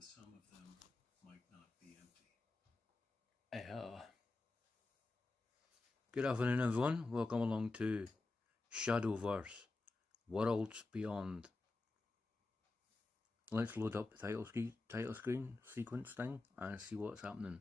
and some of them might not be empty. Good afternoon, everyone. Welcome along to Shadowverse Worlds Beyond. Let's load up the title screen sequence thing and see what's happening.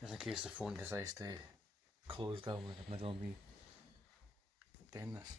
Just in case the phone decides to close down in the middle of me doing this.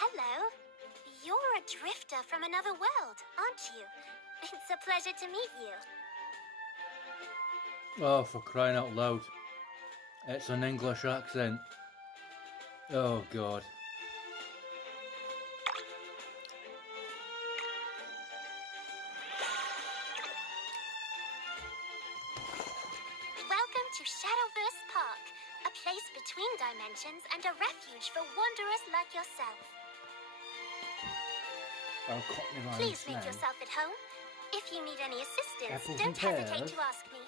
Hello. You're a drifter from another world, aren't you? It's a pleasure to meet you. Oh, for crying out loud. It's an English accent. Oh, God. Welcome to Shadowverse Park, a place between dimensions and a refuge for wanderers like yourself. I'll cut me lines Please make now. yourself at home. If you need any assistance, Apples don't and hesitate pears. to ask me.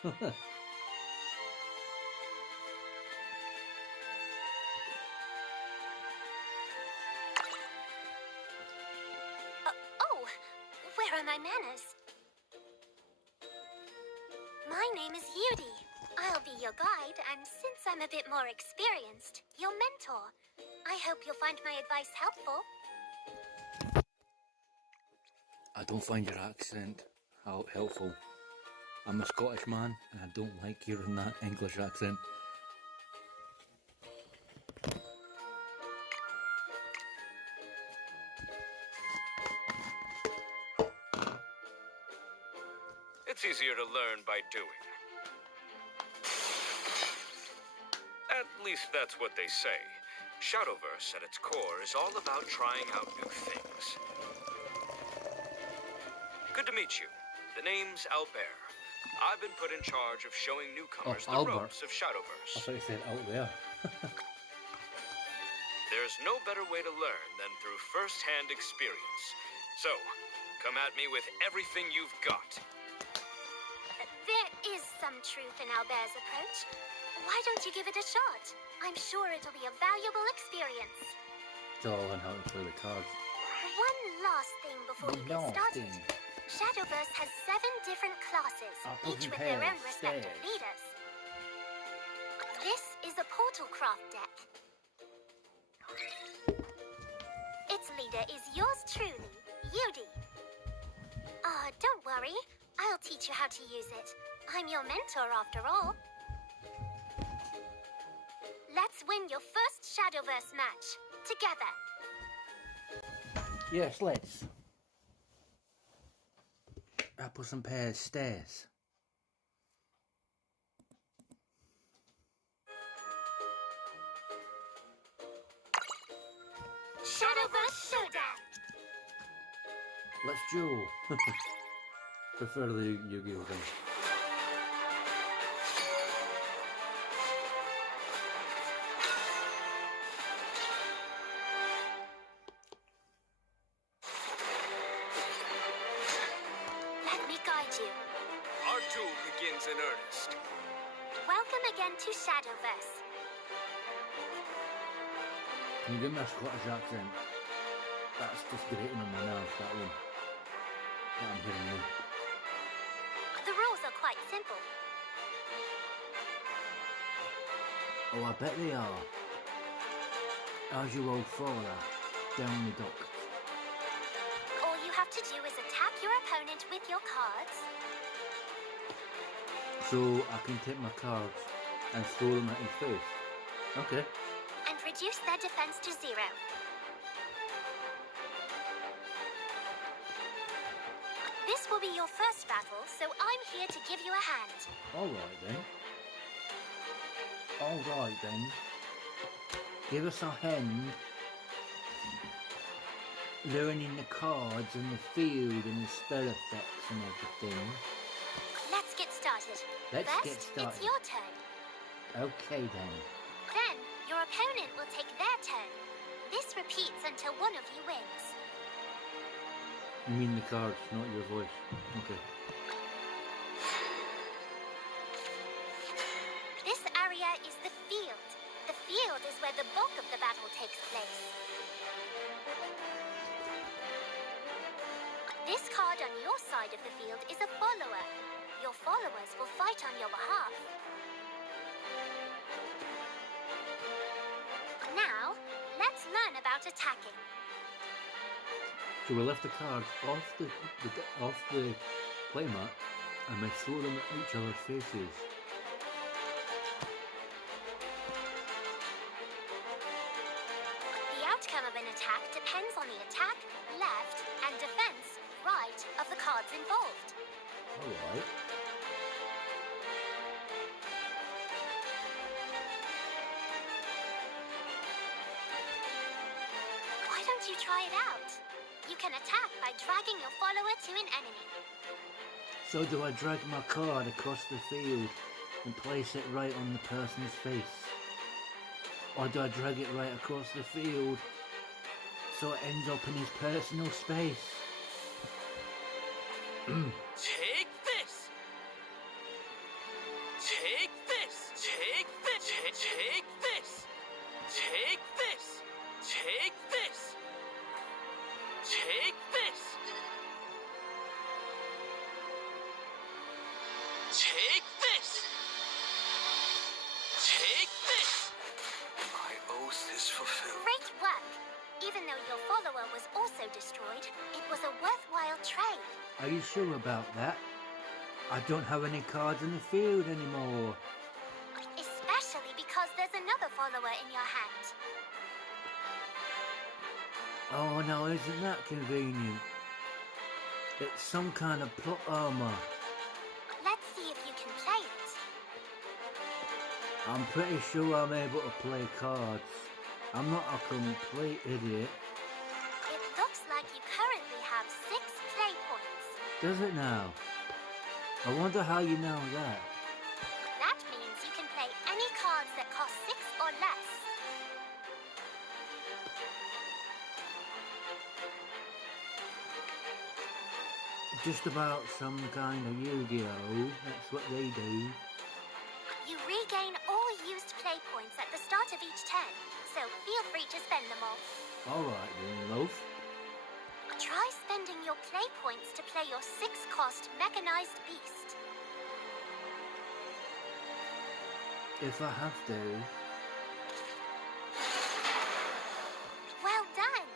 Oh, where are my manners? My name is Yudi. I'll be your guide, and since I'm a bit more experienced, your mentor. I hope you'll find my advice helpful. I don't find your accent helpful. I'm a Scottish man and I don't like hearing that English accent. It's easier to learn by doing. At least that's what they say. Shadowverse, at its core, is all about trying out new things. Good to meet you. The name's Albert. I've been put in charge of showing newcomers the Albert. ropes of I Shadowverse. thought you said out there. There's no better way to learn than through first-hand experience. So, come at me with everything you've got. There is some truth in Albert's approach. Why don't you give it a shot? I'm sure it'll be a valuable experience. It's all on how to play the cards. One last thing before you get started. Shadowverse has 7 different classes, each with their own respective leaders. This is a portal craft deck. Its leader is yours truly, Yudi. Don't worry. I'll teach you how to use it. I'm your mentor after all. Let's win your first Shadowverse match, together. Yes, let's. Apples and pears stairs. Shadowverse Showdown! Let's duel. Prefer the Yu-Gi-Oh thing. Let me guide you. Our duel begins in earnest. Welcome again to Shadowverse. Can you give me a Scottish accent? That's just grating on my nerves, that one. That I'm hearing now. The rules are quite simple. Oh, I bet they are. How's your old father? Down the dock. All you have to do is attack your opponent with your cards. So I can take my cards and throw them at his face. Okay. And reduce their defense to 0. This will be your first battle, so I'm here to give you a hand. Alright then. Alright then. Give us a hand. Learning the cards and the field and the spell effects and everything. Let's get started. Let's First, get started. it's your turn. Okay then. Then, your opponent will take their turn. This repeats until one of you wins. You mean the cards, not your voice. Okay. This area is the field. The field is where the bulk of the battle takes place. This card on your side of the field is a follower. Your followers will fight on your behalf. Now, let's learn about attacking. So we left the cards off the playmat and we throw them at each other's faces. The outcome of an attack depends on the attack, left, and defense, right of the cards involved. Alright. Why don't you try it out? You can attack by dragging your follower to an enemy. So do I drag my card across the field and place it right on the person's face? Or do I drag it right across the field so it ends up in his personal space? Take this! Take this! Take this! Take this! Take this! Take this! Take this! Take this! Take this! My oath is fulfilled. Great work! Even though your follower was also destroyed, it was a worthwhile trade. Are you sure about that? I don't have any cards in the field anymore. Especially because there's another follower in your hand. Oh, now isn't that convenient? It's some kind of plot armor. I'm pretty sure I'm able to play cards. I'm not a complete idiot. It looks like you currently have 6 play points. Does it now? I wonder how you know that. That means you can play any cards that cost 6 or less. Just about some kind of Yu-Gi-Oh! That's what they do. You regain all used play points at the start of each turn, so feel free to spend them all. Alright then, love. Try spending your play points to play your 6-cost mechanized beast. If I have to. Well done!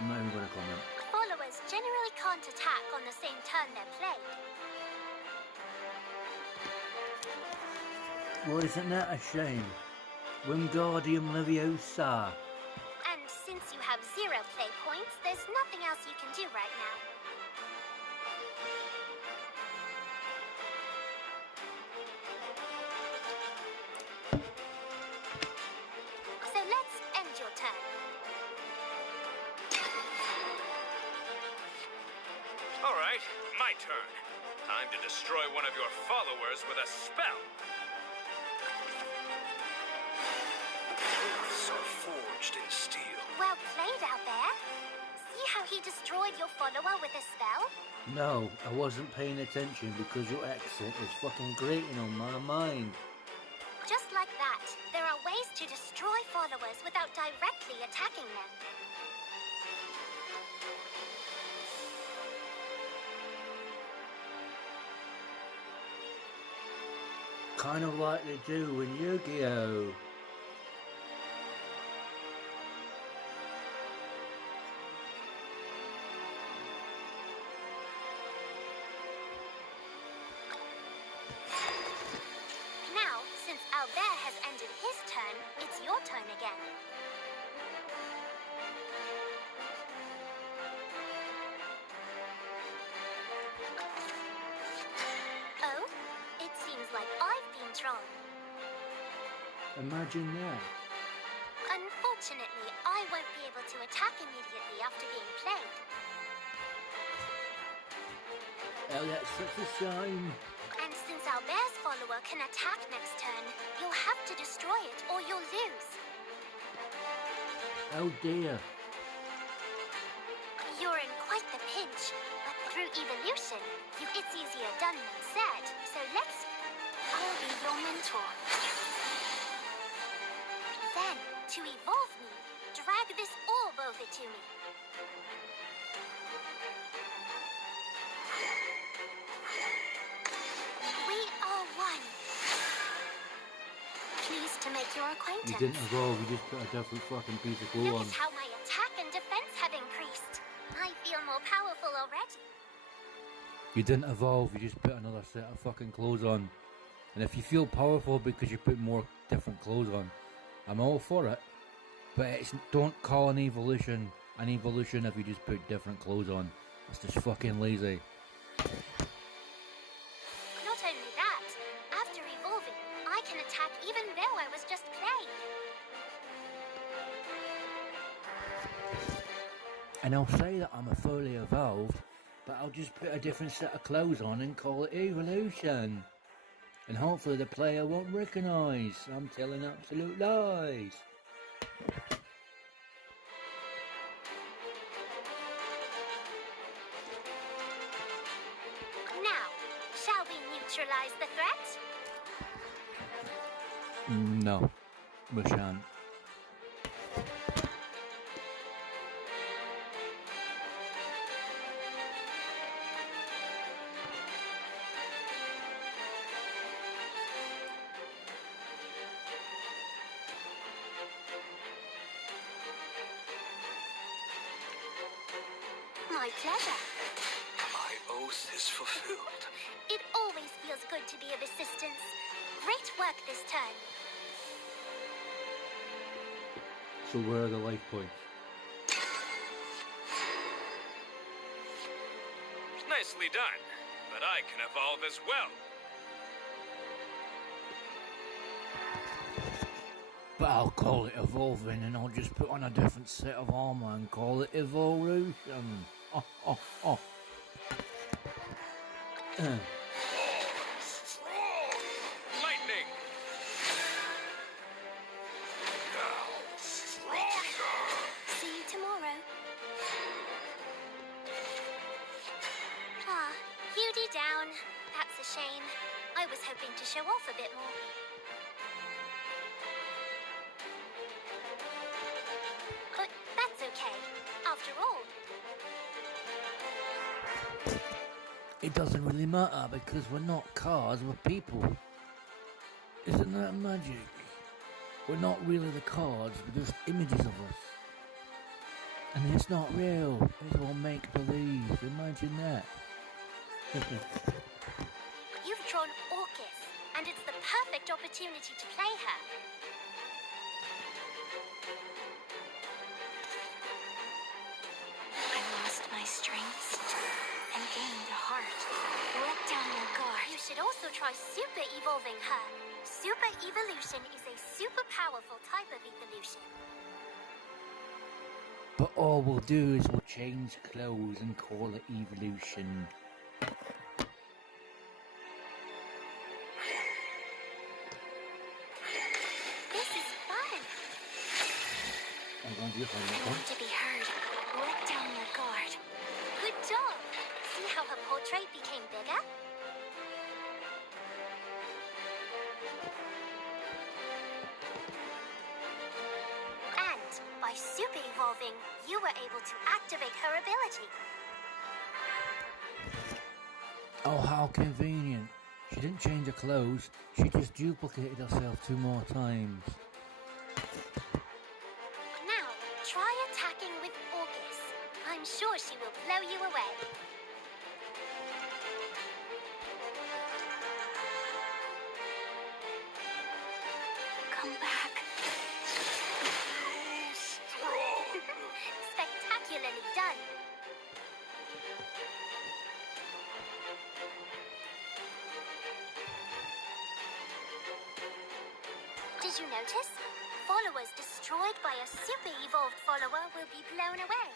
I'm not even gonna comment. Followers generally can't attack on the same turn they're played. Well, isn't that a shame? Wingardium Leviosa. And since you have 0 play points, there's nothing else you can do right now. So let's end your turn. All right, my turn. Time to destroy one of your followers with a spell. Oaths are forged in steel. Well played out there. See how he destroyed your follower with a spell? No, I wasn't paying attention because your accent was fucking grating on my mind. Just like that, there are ways to destroy followers without directly attacking them. Kind of like they do in Yu-Gi-Oh! Now, since Albert has ended his turn, it's your turn again. Oh? It seems like I've been drawn. Imagine that. Unfortunately, I won't be able to attack immediately after being played. Oh, that's such a shame. And since Albert's follower can attack next turn, you'll have to destroy it or you'll lose. Oh dear. You're in quite the pinch, but through evolution, it's easier done than said. So I'll be your mentor. Then, to evolve me, drag this orb over to me. We are one. Pleased to make your acquaintance. You didn't evolve, you just put a different fucking piece of glue on. Notice how my attack and defense have increased. I feel more powerful already. You didn't evolve, you just put another set of fucking clothes on. And if you feel powerful because you put more different clothes on, I'm all for it. But don't call an evolution if you just put different clothes on. It's just fucking lazy. Not only that, after evolving, I can attack even though I was just played. And I'll say that I'm a fully evolved, but I'll just put a different set of clothes on and call it evolution. And hopefully the player won't recognise I'm telling absolute lies. Now, shall we neutralize the threat? No, we shan't. My pleasure. My oath is fulfilled. It always feels good to be of assistance. Great work this turn. So where are the life points? Nicely done. But I can evolve as well. But I'll call it evolving, and I'll just put on a different set of armor and call it evolution. Oh, oh, oh. Strong! Lightning! Now, stronger! See you tomorrow. Ah, Cutie down. That's a shame. I was hoping to show off a bit more. But that's okay. After all, It doesn't really matter because we're not cars, we're people. Isn't that magic? We're not really the cards, we're just images of us. And it's not real, it's all make-believe. Imagine that. you've drawn Orcus, and it's the perfect opportunity to play her. I lost my strength and gained a heart. Let down your guard. You should also try super evolving her. Super evolution is a super powerful type of evolution. But all we'll do is we'll change clothes and call it evolution. This is fun. I'm going to do I want to be heard. Let down your guard. Good job. See how her portrait became bigger? And by super evolving, you were able to activate her ability. Oh, how convenient. She didn't change her clothes, she just duplicated herself 2 more times. Now, try attacking with Orcus. I'm sure she will blow you away. Come back. Strong! Spectacularly done. Did you notice? Followers destroyed by a super evolved follower will be blown away.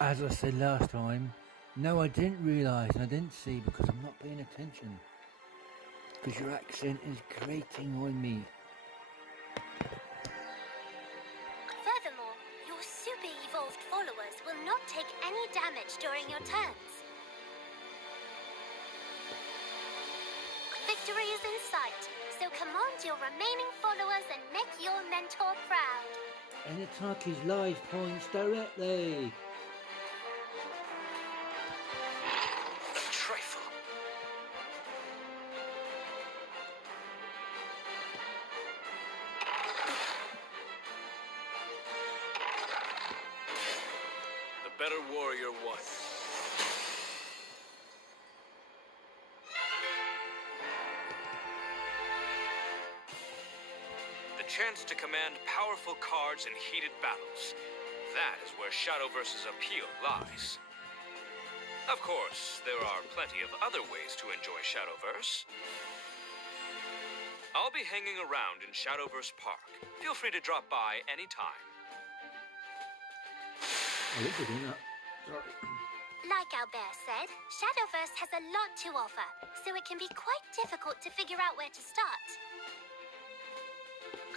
As I said last time, no, I didn't realise and I didn't see because I'm not paying attention. Because your accent is grating on me. Furthermore, your super evolved followers will not take any damage during your turns. Victory is in sight, so command your remaining followers and make your mentor proud. And attack his life points directly. A trifle. The better warrior won. The chance to command powerful cards in heated battles. That is where Shadowverse's appeal lies. Of course, there are plenty of other ways to enjoy Shadowverse. I'll be hanging around in Shadowverse Park. Feel free to drop by anytime. I look at that. Sorry. Like Albert said, Shadowverse has a lot to offer, so it can be quite difficult to figure out where to start.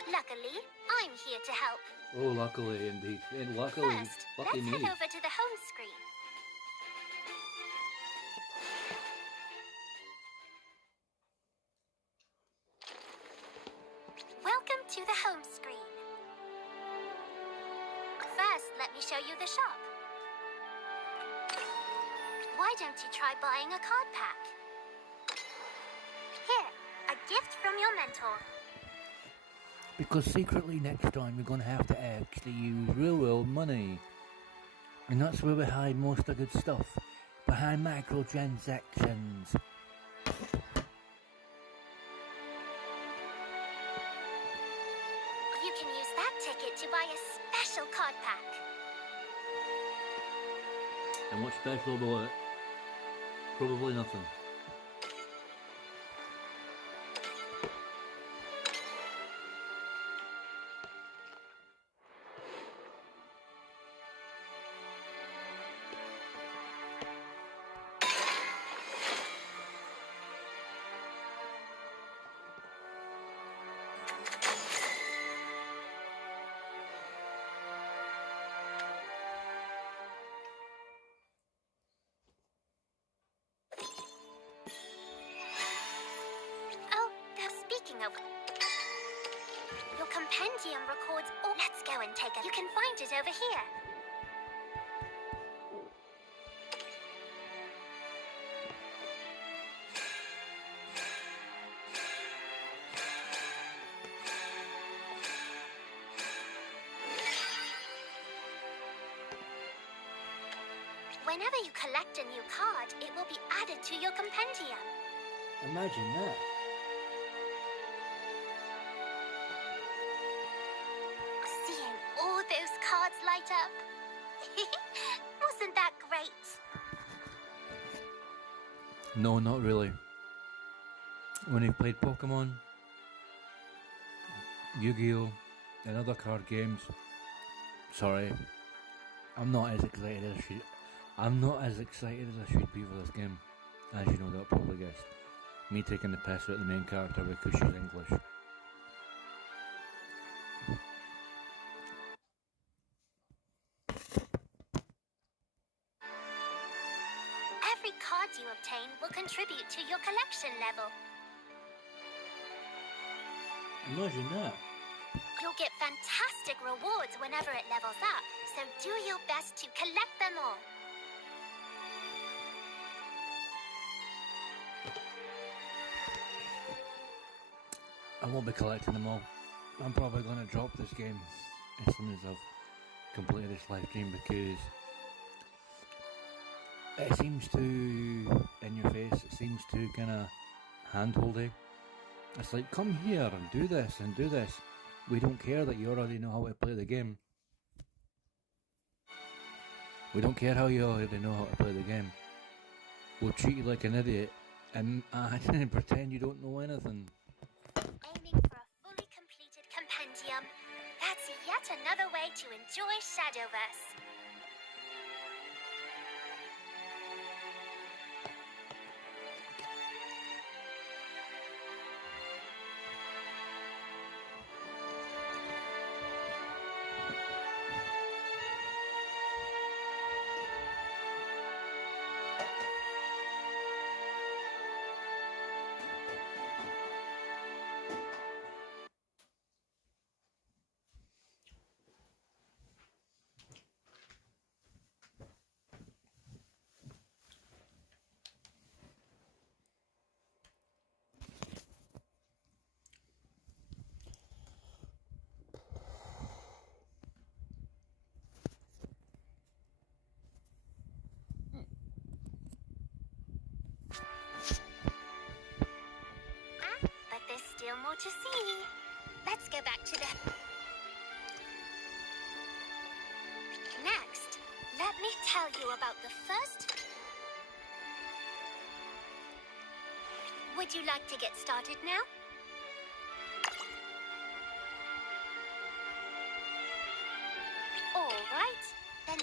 Luckily, I'm here to help. Oh, luckily indeed. And luckily, First, lucky let's me. head over to the home screen. Welcome to the home screen. First, let me show you the shop. Why don't you try buying a card pack? Here, a gift from your mentor. Because secretly next time we're going to have to actually use real world money. And that's where we hide most of the good stuff. Behind microtransactions. You can use that ticket to buy a special card pack. And what's special about it? Probably nothing. Your compendium records all. Let's go and take a. You can find it over here. Whenever you collect a new card, it will be added to your compendium. Imagine that. Seeing all those cards light up. Wasn't that great? No, not really. When you've played Pokemon, Yu-Gi-Oh, and other card games, sorry, I'm not as excited as I should. I'm not as excited as I should be for this game. As you know, that probably guessed. Me taking the piss out of the main character because she's English. Every card you obtain will contribute to your collection level. Imagine that. You'll get fantastic rewards whenever it levels up, so do your best to collect them all. I won't be collecting them all. I'm probably going to drop this game as soon as I've completed this live stream because it seems too in your face. It seems too kind of handholdy. It's like, come here and do this and do this. We don't care that you already know how to play the game. We don't care how you already know how to play the game. We'll treat you like an idiot and pretend you don't know anything. Aiming for a fully completed compendium. That's yet another way to enjoy Shadowverse. But there's still more to see. Let's go back to the... Next, let me tell you about the first... Would you like to get started now? All right, then...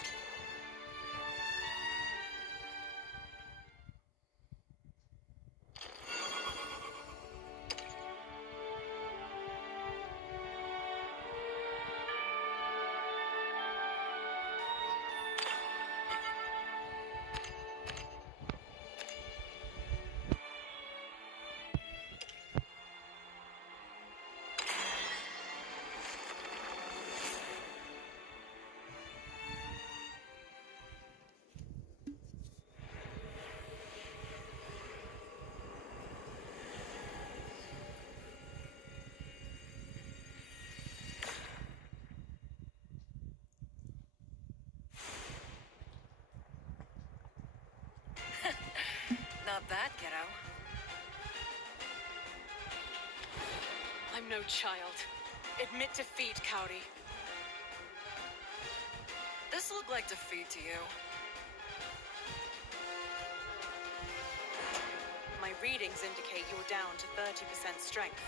Not that, kiddo. I'm no child. Admit defeat, Cowdy. This looked like defeat to you. readings indicate you're down to 30% strength.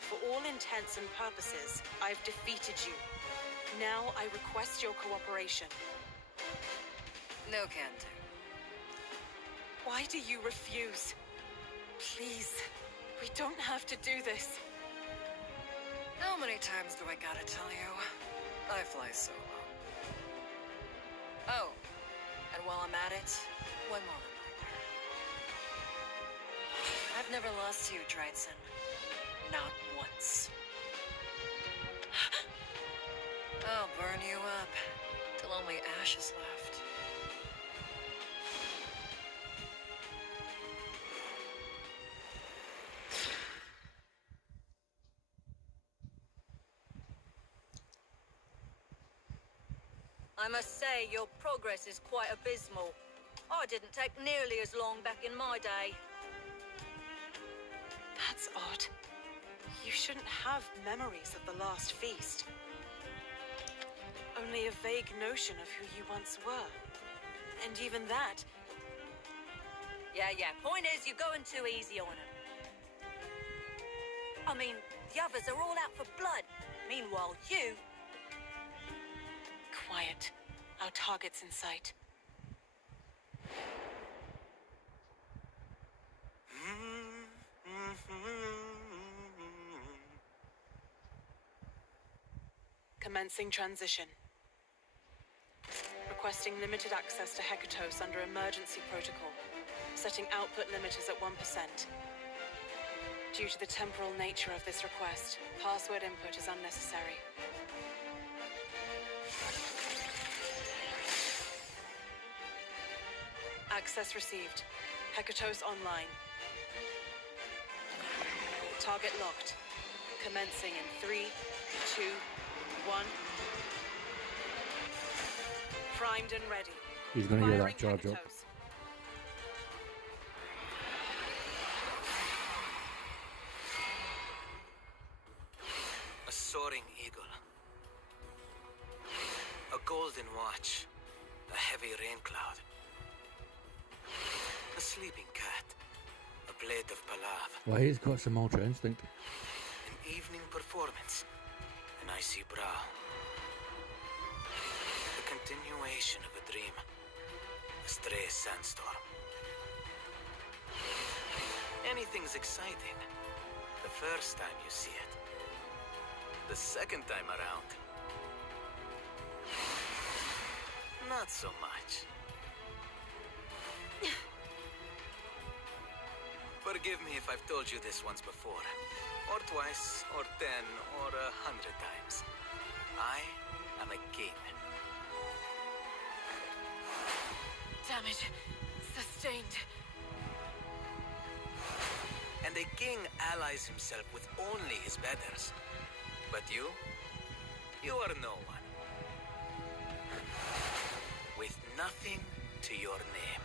For all intents and purposes, I've defeated you. Now I request your cooperation. No can do. Why do you refuse? Please, we don't have to do this. How many times do I gotta tell you? I fly solo. Oh, and while I'm at it, one more reminder. I've never lost to you, Dryson. Not once. I'll burn you up till only ashes left. I must say, your progress is quite abysmal. I didn't take nearly as long back in my day. That's odd. You shouldn't have memories of the last feast. Only a vague notion of who you once were. And even that... Yeah. Point is, you're going too easy on him. I mean, the others are all out for blood. Meanwhile, you... Quiet. Our target's in sight. Commencing transition. Requesting limited access to Hekatos under emergency protocol. Setting output limiters at 1%. Due to the temporal nature of this request, password input is unnecessary. Access received. Hekatos online. Target locked. Commencing in 3, 2, 1. Primed and ready. He's going to get Firing that charge up. Hekatos. A soaring eagle. A golden watch. A heavy rain cloud. A sleeping cat. A plate of palav. Well, he's got some ultra instinct. An evening performance. An icy brow. The continuation of a dream. A stray sandstorm. Anything's exciting. The first time you see it. The second time around. Not so much. Forgive me if I've told you this once before. Or twice, or 10, or 100 times. I am a king. Damage. Sustained. And a king allies himself with only his betters. But you are no one. With nothing to your name.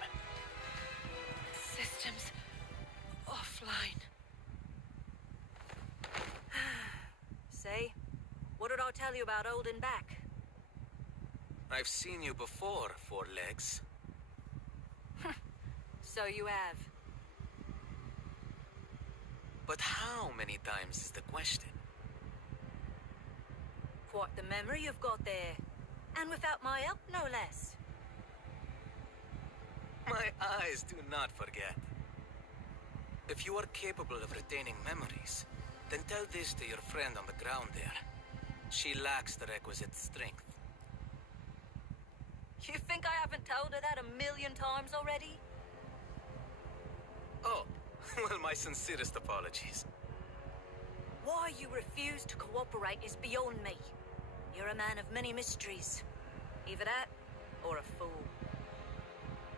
Systems offline. See? What did I tell you about holding back? I've seen you before, Four Legs. So you have. But how many times is the question? Quite the memory you've got there. And without my help, no less. My eyes do not forget. If you are capable of retaining memories, then tell this to your friend on the ground there. She lacks the requisite strength. You think I haven't told her that 1,000,000 times already? Oh, well, my sincerest apologies. Why you refuse to cooperate is beyond me. You're a man of many mysteries. Either that, or a fool.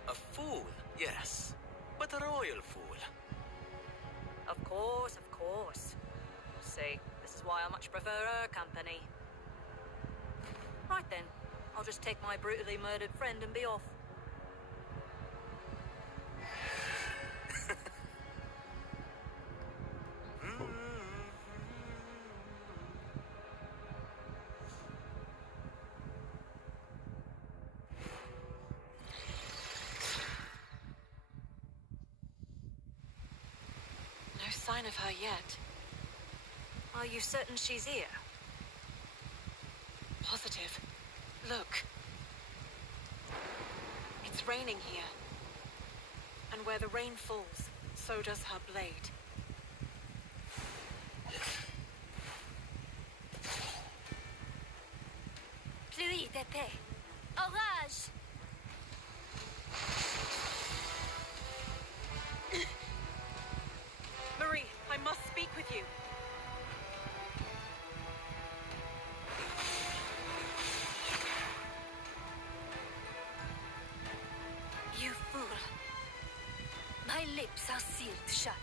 A fool, yes. But a royal fool. Of course, of course. See, this is why I much prefer her company. Right then, I'll just take my brutally murdered friend and be off. sign of her yet. Are you certain she's here? Positive. Look. It's raining here. And where the rain falls, so does her blade. Pluie d'épée. Orage! Marie, I must speak with you. You fool. My lips are sealed shut.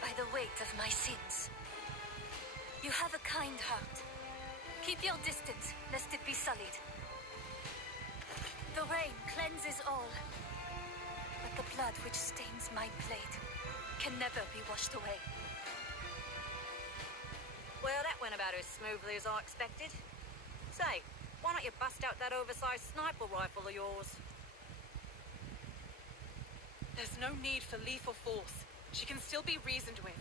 By the weight of my sins. You have a kind heart. Keep your distance, lest it be sullied. The rain cleanses all. But the blood which stains my blade can never be washed away. Well, that went about as smoothly as I expected. Say, why don't you bust out that oversized sniper rifle of yours? There's no need for lethal force. She can still be reasoned with.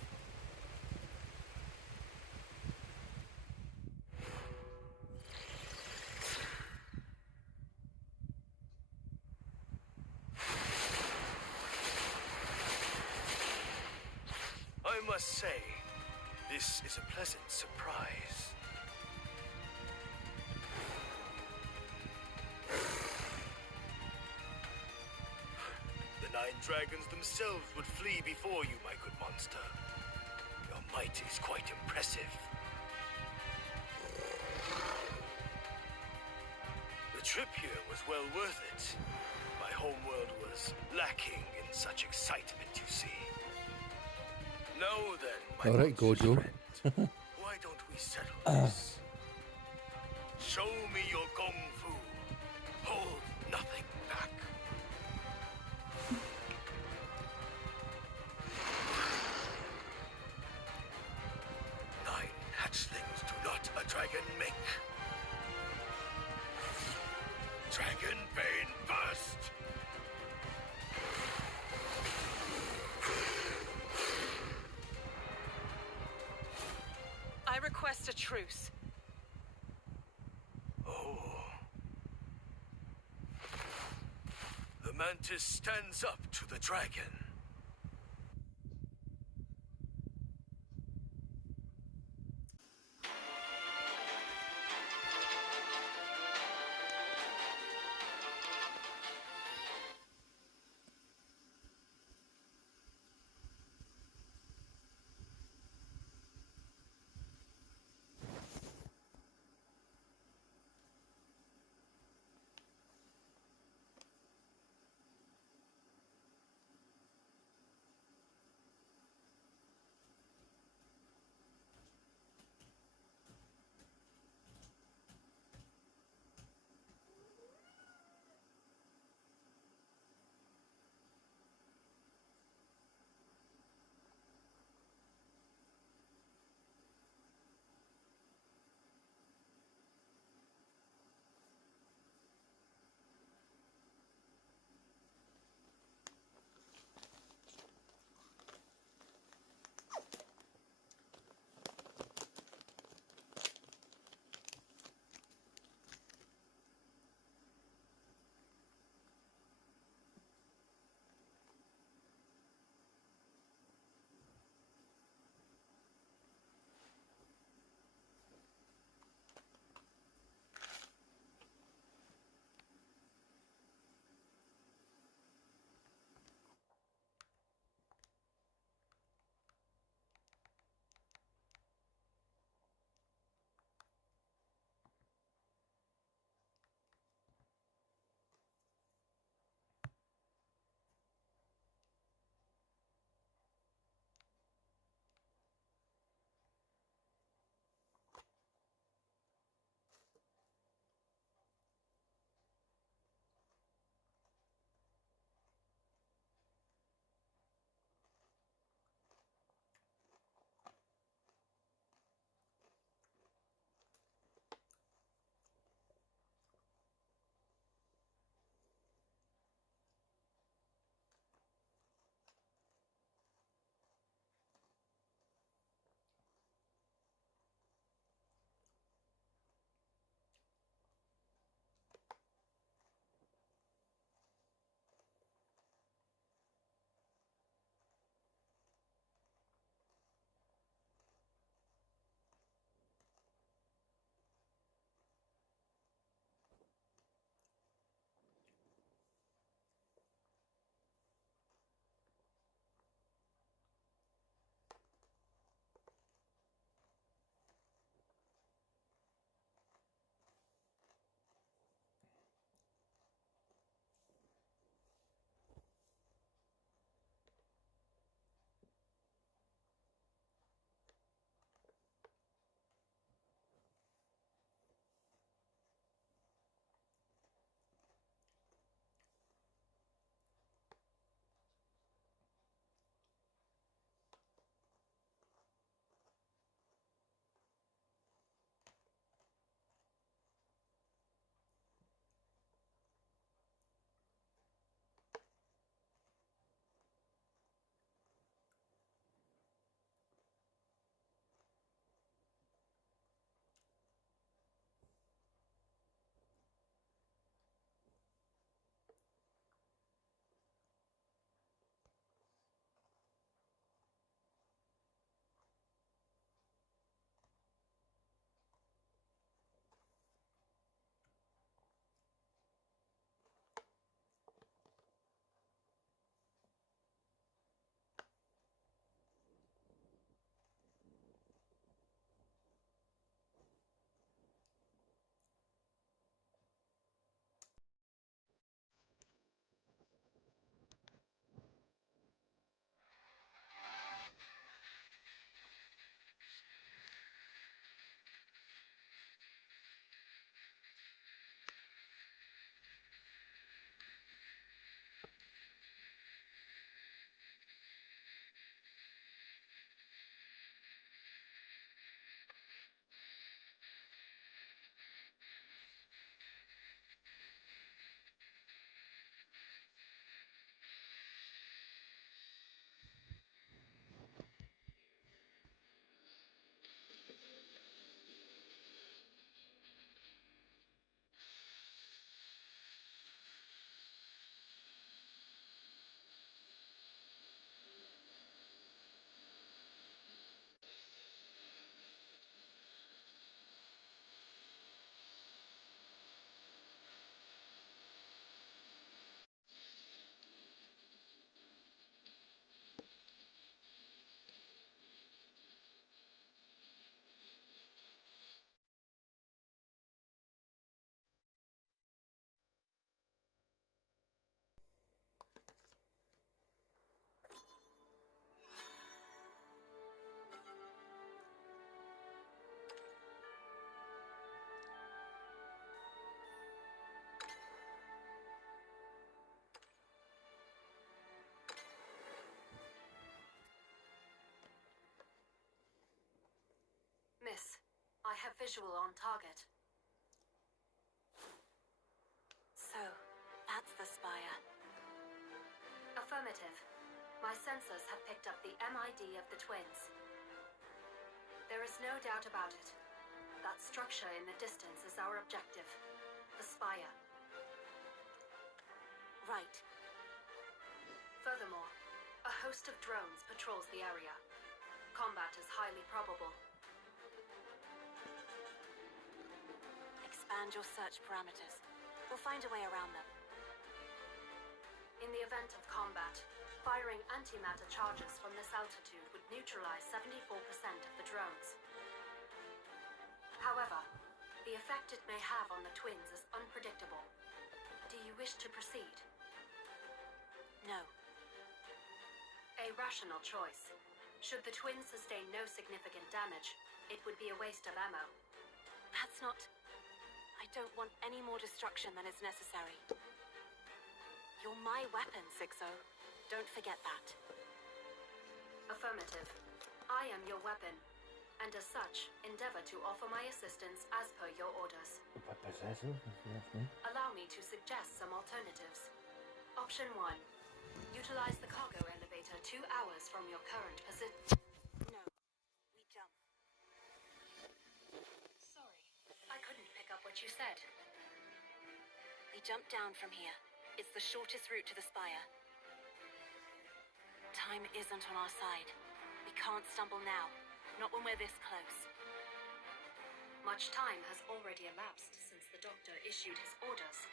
I must say, this is a pleasant surprise. The 9 dragons themselves would flee before you, my good monster. Your might is quite impressive. The trip here was well worth it. My homeworld was lacking in such excitement, you see. Now then, my All right, monstrous Gojo. friend, why don't we settle this? Show me your kung fu. Hold nothing back. Nine hatchlings do not a dragon make. Dragon Bane burst! I request a truce. Oh. The mantis stands up to the dragon. have visual on target. So, that's the Spire. Affirmative. My sensors have picked up the MID of the twins. There is no doubt about it. That structure in the distance is our objective. The Spire. Right. Furthermore, a host of drones patrols the area. Combat is highly probable. Expand your search parameters. We'll find a way around them. In the event of combat, firing antimatter charges from this altitude would neutralize 74% of the drones. However, the effect it may have on the twins is unpredictable. Do you wish to proceed? No. A rational choice. Should the twins sustain no significant damage, it would be a waste of ammo. That's not... I don't want any more destruction than is necessary. You're my weapon, Sixo. Don't forget that. Affirmative. I am your weapon, and as such, endeavor to offer my assistance as per your orders. Allow me to suggest some alternatives. Option 1. Utilize the cargo elevator 2 hours from your current position. No. We jump. Sorry, I couldn't pick up what you said. We jump down from here. It's the shortest route to the Spire. Time isn't on our side. We can't stumble now. Not when we're this close. Much time has already elapsed since the doctor issued his orders.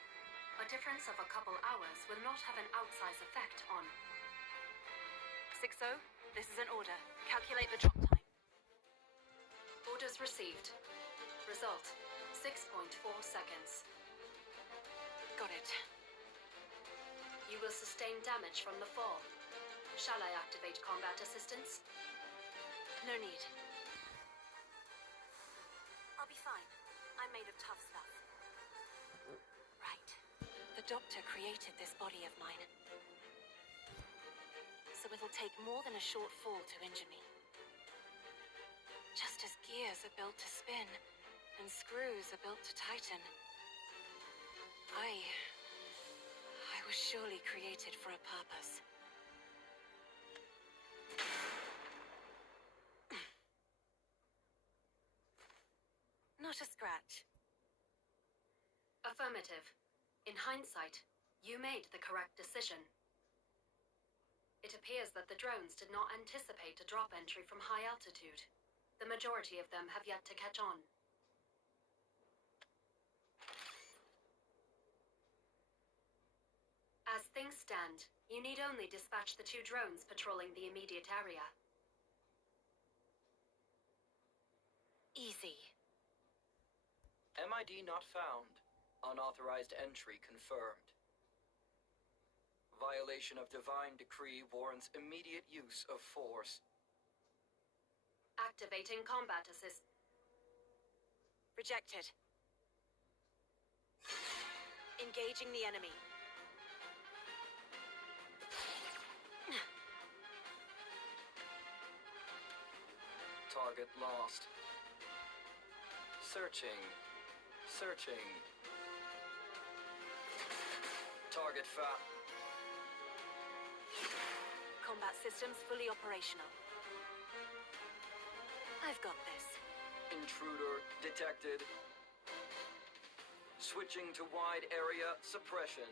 A difference of a couple hours will not have an outsized effect on... Sixo, this is an order. Calculate the drop time. Orders received. Result, 6.4 seconds. Got it. You will sustain damage from the fall. Shall I activate combat assistance? No need. I'll be fine. I'm made of tough stuff. Right. The doctor created this body of mine. So it'll take more than a short fall to injure me. Just as gears are built to spin, and screws are built to tighten. I was surely created for a purpose. Not a scratch. Affirmative. In hindsight, you made the correct decision. It appears that the drones did not anticipate a drop entry from high altitude. The majority of them have yet to catch on. As things stand, you need only dispatch the 2 drones patrolling the immediate area. Easy. MID not found. Unauthorized entry confirmed. Violation of divine decree warrants immediate use of force. Activating combat assist. Rejected. Engaging the enemy. Target lost. Searching. Searching. Target found. Combat systems fully operational. I've got this. Intruder detected. Switching to wide area suppression.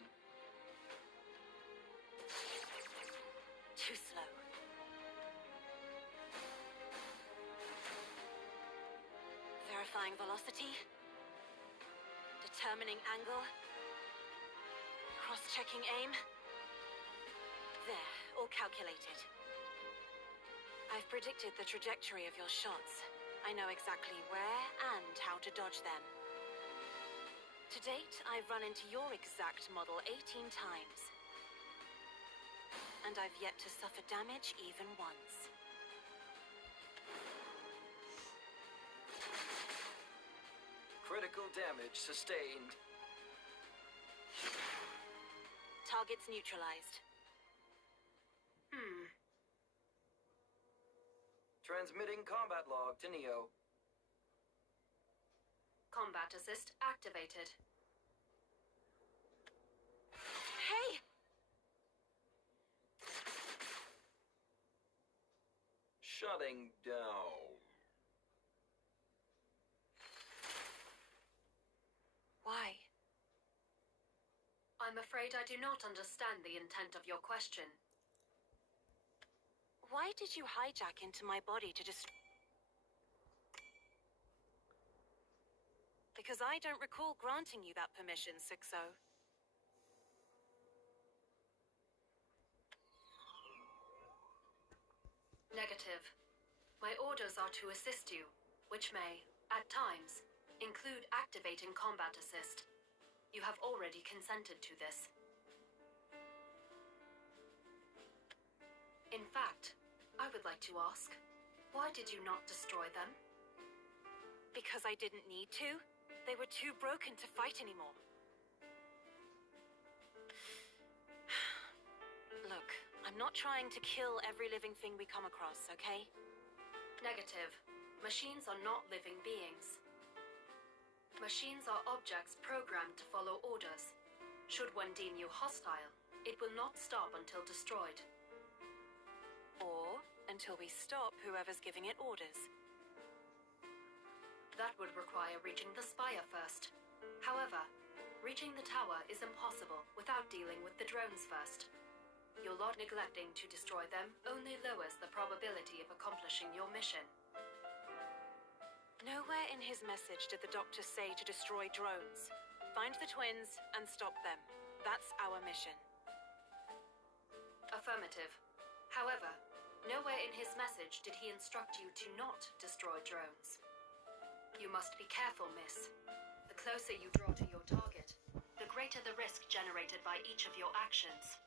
Too slow. Verifying velocity. Determining angle. Cross-checking aim. There, all calculated. I've predicted the trajectory of your shots. I know exactly where and how to dodge them. To date, I've run into your exact model 18 times. And I've yet to suffer damage even once. Critical damage sustained. Targets neutralized. Transmitting combat log to Neo. Combat assist activated. Hey! Shutting down. Why? I'm afraid I do not understand the intent of your question. Why did you hijack into my body to destroy? Because I don't recall granting you that permission, 6-0. Negative. My orders are to assist you, which may, at times, include activating combat assist. You have already consented to this. In fact, I would like to ask, why did you not destroy them? Because I didn't need to. They were too broken to fight anymore. Look, I'm not trying to kill every living thing we come across, okay? Negative. Machines are not living beings. Machines are objects programmed to follow orders. Should one deem you hostile, it will not stop until destroyed. Or until we stop whoever's giving it orders. That would require reaching the spire first. However, reaching the tower is impossible without dealing with the drones first. Your lot neglecting to destroy them only lowers the probability of accomplishing your mission. Nowhere in his message did the doctor say to destroy drones. Find the twins and stop them. That's our mission. Affirmative. However, nowhere in his message did he instruct you to not destroy drones. You must be careful, miss. The closer you draw to your target, the greater the risk generated by each of your actions.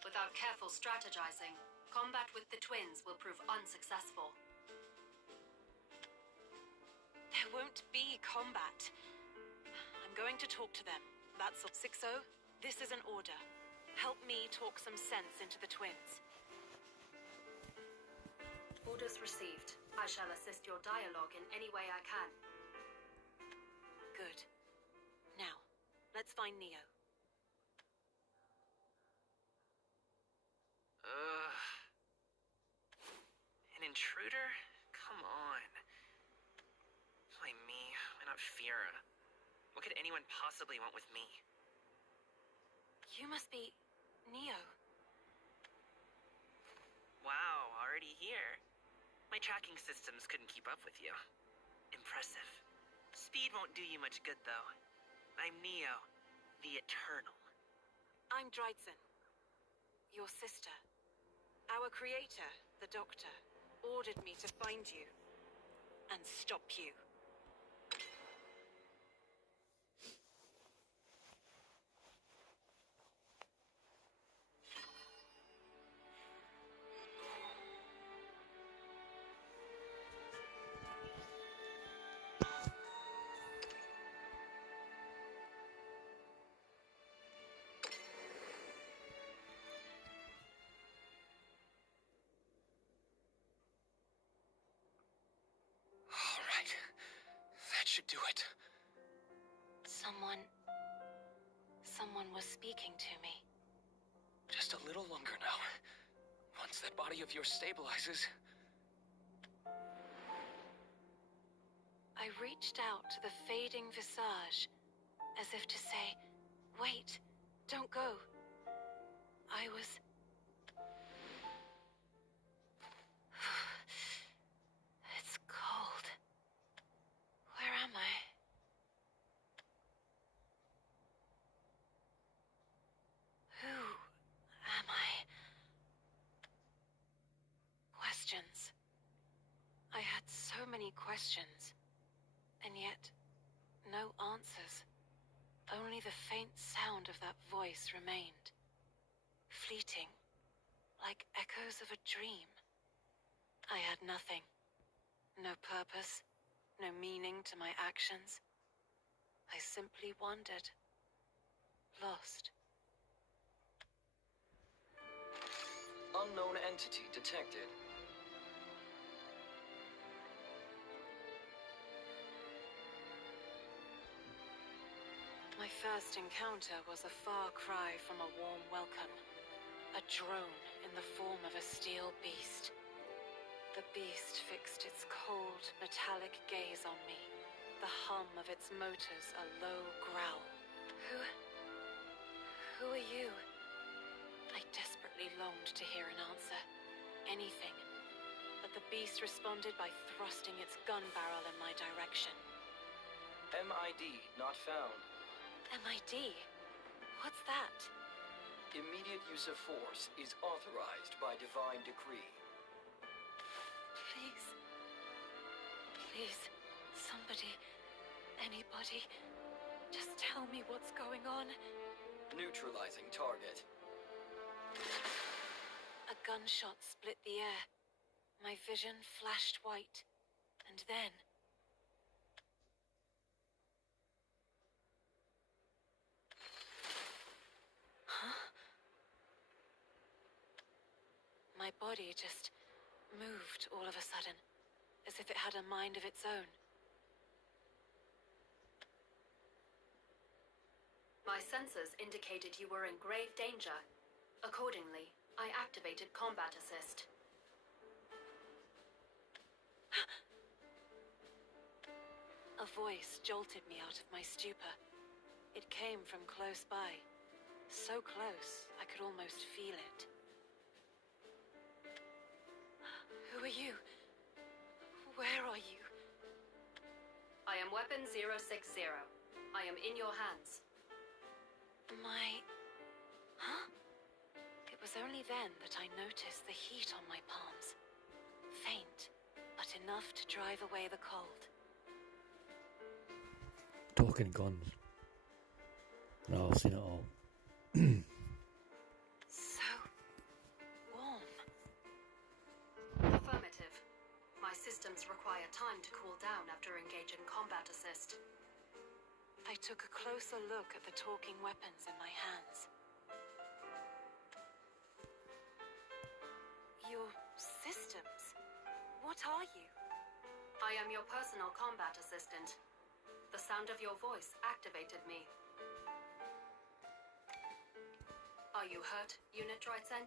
Without careful strategizing, combat with the twins will prove unsuccessful. There won't be combat. I'm going to talk to them. That's all. 6-0, this is an order. Help me talk some sense into the twins. Orders received. I shall assist your dialogue in any way I can. Good. Now, let's find Neo. An intruder? Come on. Why me? Why not Fira? What could anyone possibly want with me? You must be Neo. Wow, already here. My tracking systems couldn't keep up with you. Impressive. Speed won't do you much good, though. I'm Neo, the Eternal. I'm Dryzen, your sister. Our creator, the Doctor, ordered me to find you and stop you. Should do it. Someone was speaking to me. Just a little longer now. Once that body of yours stabilizes. I reached out to the fading visage, as if to say, wait, don't go. I was... It's cold. Where am I? Who am I? Questions. I had so many questions, and yet no answers. Only the faint sound of that voice remained. Fleeting, like echoes of a dream. I had nothing. No purpose. No meaning to my actions. I simply wandered. Lost. Unknown entity detected. My first encounter was a far cry from a warm welcome. A drone in the form of a steel beast. The beast fixed its cold, metallic gaze on me. The hum of its motors a low growl. Who are you? I desperately longed to hear an answer. Anything. But the beast responded by thrusting its gun barrel in my direction. MID not found. MID? What's that? Immediate use of force is authorized by divine decree. Please. Please, somebody, anybody, just tell me what's going on. Neutralizing target. A gunshot split the air. My vision flashed white. And then... Huh? My body just moved all of a sudden, as if it had a mind of its own. My sensors indicated you were in grave danger. Accordingly, I activated Combat Assist. A voice jolted me out of my stupor. It came from close by. So close, I could almost feel it. Who are you? Where are you? I am Weapon 060. I am in your hands. Huh? It was only then that I noticed the heat on my palms. Faint, but enough to drive away the cold. Talking guns. No, I've seen it all. So warm. Affirmative. My systems require time to cool down after engaging Combat Assist. I took a closer look at the talking weapons in my hands. Your systems? What are you? I am your personal combat assistant. The sound of your voice activated me. Are you hurt, Unit Drytsen?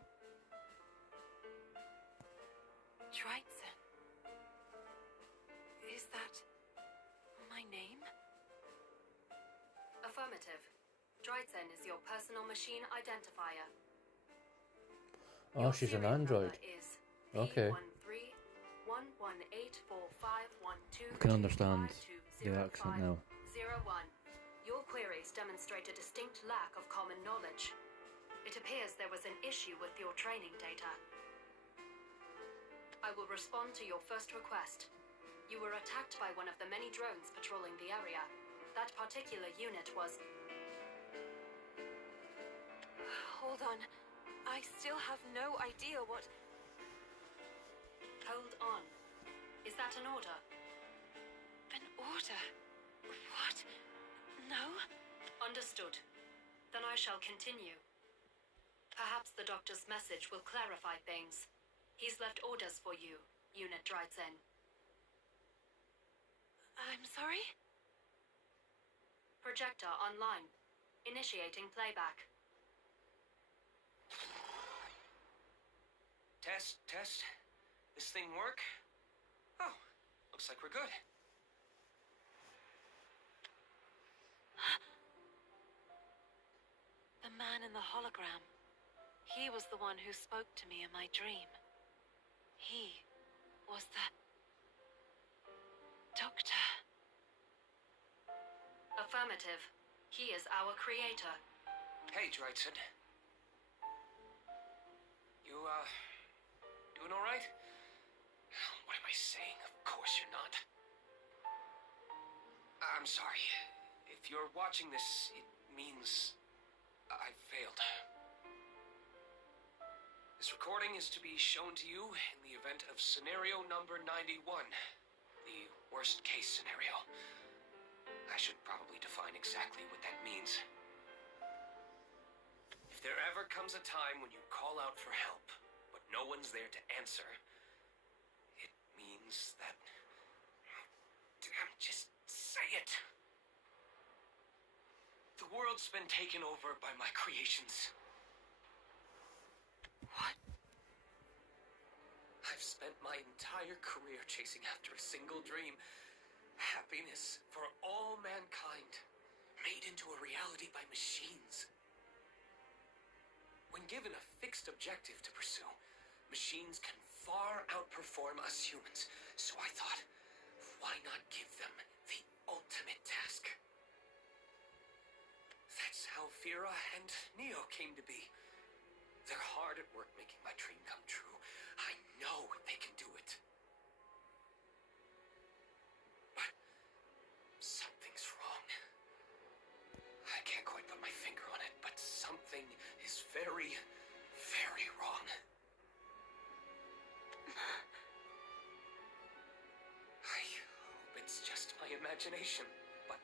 Drytsen? Is that my name? Affirmative. Drytsen is your personal machine identifier. Oh, she's an android. Okay. I can understand the accent now. 01. Your queries demonstrate a distinct lack of common knowledge. It appears there was an issue with your training data. I will respond to your first request. You were attacked by one of the many drones patrolling the area. That particular unit was... Hold on. I still have no idea what... Hold on. Is that an order? An order? What? No? Understood. Then I shall continue. Perhaps the doctor's message will clarify things. He's left orders for you, Unit Drytsen. I'm sorry? Projector online. Initiating playback. Test. This thing work? Oh, looks like we're good. The man in the hologram. He was the one who spoke to me in my dream. He was the... Doctor. Affirmative. He is our creator. Hey, Drytsen. You, doing all right? What am I saying? Of course you're not. I'm sorry. If you're watching this, it means I failed. This recording is to be shown to you in the event of scenario number 91, the worst case scenario. I should probably define exactly what that means. If there ever comes a time when you call out for help, but no one's there to answer, it means that... Damn, just say it. The world's been taken over by my creations. What? I've spent my entire career chasing after a single dream. Happiness for all mankind, made into a reality by machines. When given a fixed objective to pursue, machines can far outperform us humans. So I thought, why not give them the ultimate task? That's how Fira and Neo came to be. They're hard at work making my dream come true. I know they can do it. But something's wrong. I can't quite put my finger on it, but something is very, very wrong. I hope it's just my imagination, but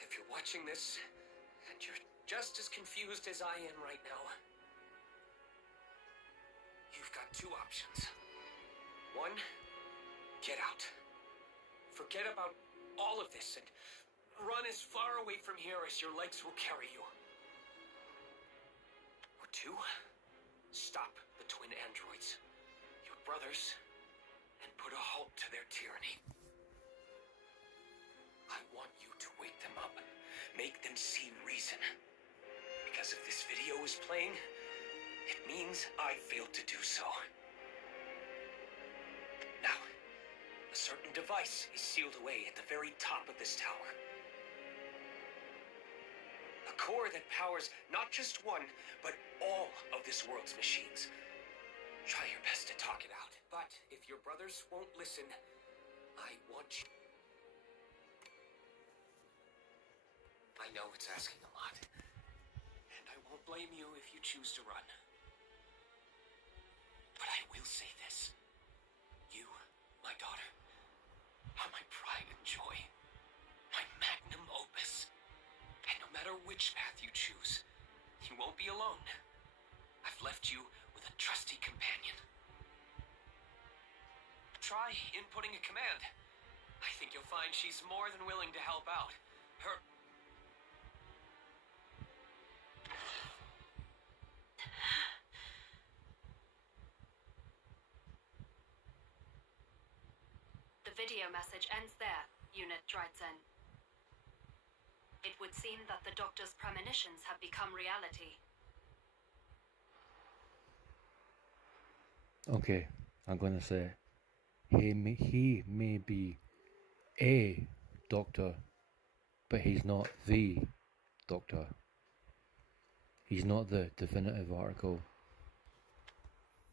if you're watching this, and you're just as confused as I am right now, you've got two options. One, get out. Forget about all of this and run as far away from here as your legs will carry you. Or two, stop the twin androids, your brothers, and put a halt to their tyranny. I want you to wake them up, make them see reason. Because if this video is playing, it means I failed to do so. Now, a certain device is sealed away at the very top of this tower. A core that powers not just one, but all of this world's machines. Try your best to talk it out. But if your brothers won't listen, I want you... I know it's asking a lot, and I won't blame you if you choose to run. But I will say this. You, my daughter, are my pride and joy, my magnum opus. And no matter which path you choose, you won't be alone. I've left you with a trusty companion. Try inputting a command. I think you'll find she's more than willing to help out. Her... The video message ends there, Unit Dryzen. It would seem that the Doctor's premonitions have become reality. Okay, I'm gonna say he may be a Doctor, but he's not the Doctor. He's not the definitive article.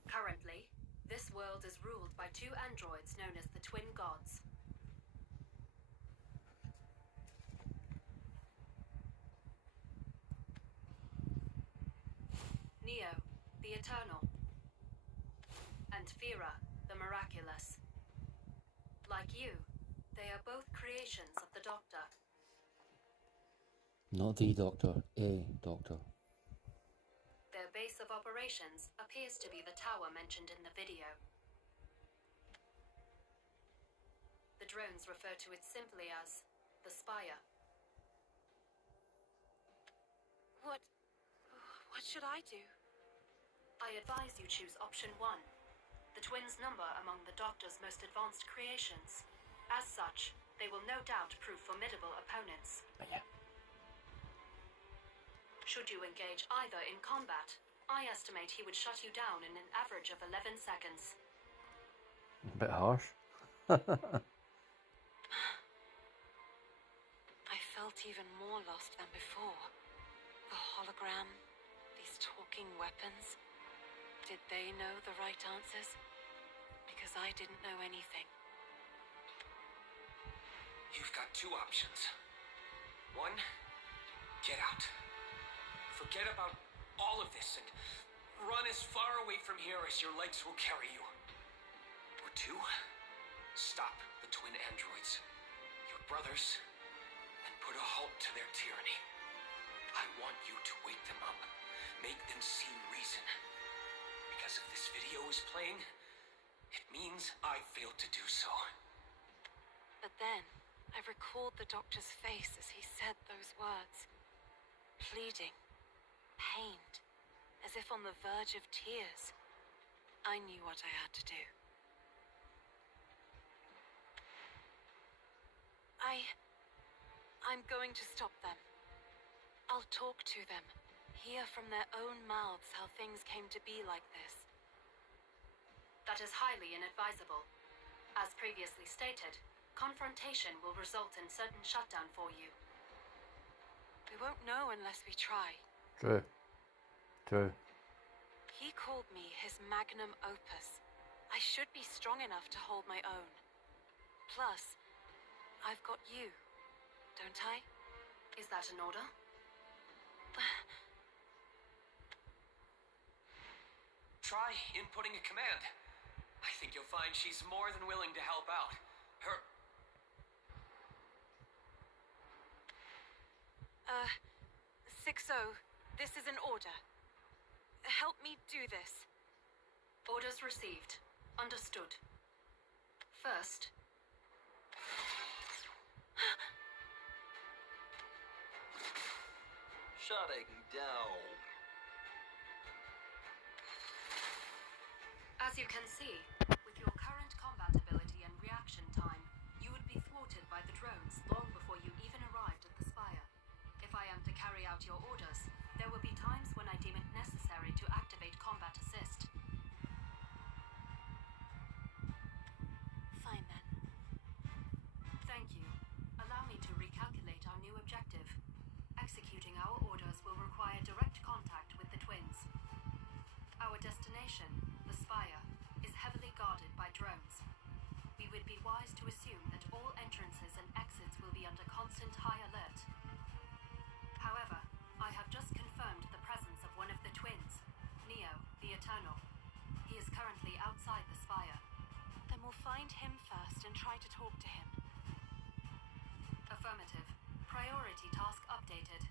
Currently, this world is ruled by two androids known as the Twin Gods. Neo, the Eternal, and Fira, the Miraculous. Like you, they are both creations of the Doctor. Not the Doctor, a Doctor. Their base of operations appears to be the tower mentioned in the video. The drones refer to it simply as the Spire. What should I do? I advise you choose option 1, the twins' number among the Doctor's most advanced creations. As such, they will no doubt prove formidable opponents. Yeah. Should you engage either in combat, I estimate he would shut you down in an average of 11 seconds. A bit harsh. I felt even more lost than before. The hologram, these talking weapons. Did they know the right answers? Because I didn't know anything. You've got two options. One, get out. Forget about all of this and run as far away from here as your legs will carry you. Or two, stop the twin androids, your brothers, and put a halt to their tyranny. I want you to wake them up, make them see reason. Because if this video is playing, it means I failed to do so. But then, I recalled the Doctor's face as he said those words. pleading, pained, as if on the verge of tears. I knew what I had to do. I'm going to stop them. I'll talk to them, hear from their own mouths how things came to be like this. That is highly inadvisable. As previously stated, confrontation will result in certain shutdown for you. We won't know unless we try. True. True. He called me his magnum opus. I should be strong enough to hold my own. Plus, I've got you, don't I? Is that an order? Try inputting a command. I think you'll find she's more than willing to help out. Her... 6-0, this is an order. Help me do this. Orders received. Understood. First... Shutting down. As you can see, with your current combat ability and reaction time, you would be thwarted by the drones long before you even arrived at the Spire. If I am to carry out your orders, there will be times when I deem it necessary to activate combat assist. Fine then. Thank you. Allow me to recalculate our new objective. Executing our orders will require direct contact with the twins. Our destination, the Spire, is heavily guarded by drones. We would be wise to assume that all entrances and exits will be under constant high alert. However, I have just confirmed the presence of one of the twins, Neo, the Eternal. He is currently outside the Spire. Then we'll find him first and try to talk to him. Affirmative. Priority task updated.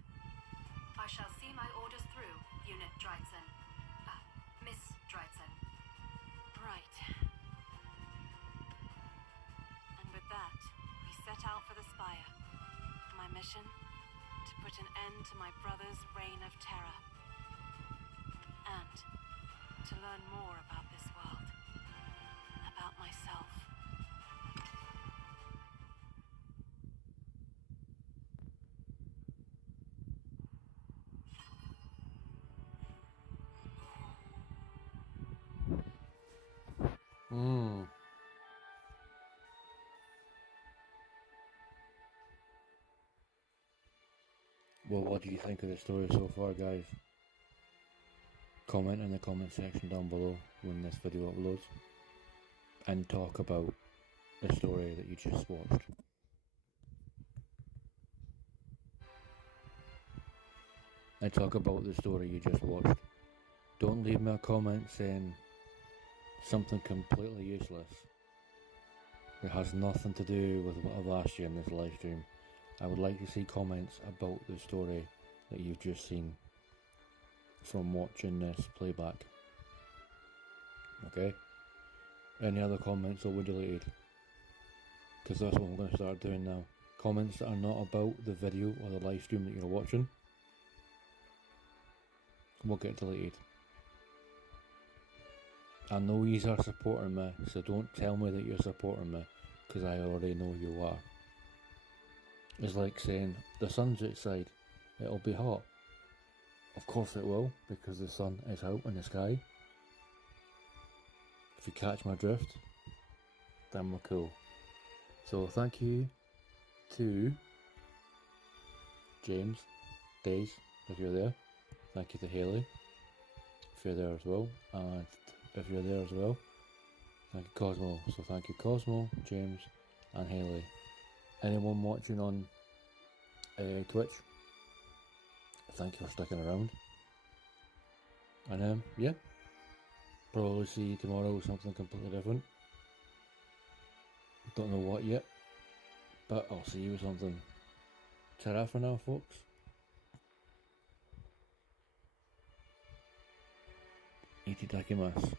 I shall see my orders through, Unit Dreitzen. Miss Dreitzen. Right. And with that, we set out for the Spire. My mission? To put an end to my brother's reign of terror. And to learn more about this world. About myself. Well, what do you think of the story so far, guys? Comment in the comment section down below when this video uploads, and talk about the story that you just watched. And talk about the story you just watched. Don't leave me a comment saying something completely useless. It has nothing to do with what I've asked you in this live stream. I would like to see comments about the story that you've just seen from watching this playback. Okay? Any other comments that were deleted? Because that's what I'm going to start doing now. Comments that are not about the video or the live stream that you're watching will get deleted. I know you are supporting me, so don't tell me that you're supporting me, because I already know you are. It's like saying, the sun's outside, it'll be hot. Of course it will, because the sun is out in the sky. If you catch my drift, then we're cool. So thank you to James, Days, if you're there. Thank you to Haley, if you're there as well. And if you're there as well, thank you Cosmo. So thank you Cosmo, James and Haley. Anyone watching on Twitch, thank you for sticking around. And yeah, probably see you tomorrow with something completely different. Don't know what yet, but I'll see you with something. Ta-ra for now, folks. Itadakimasu.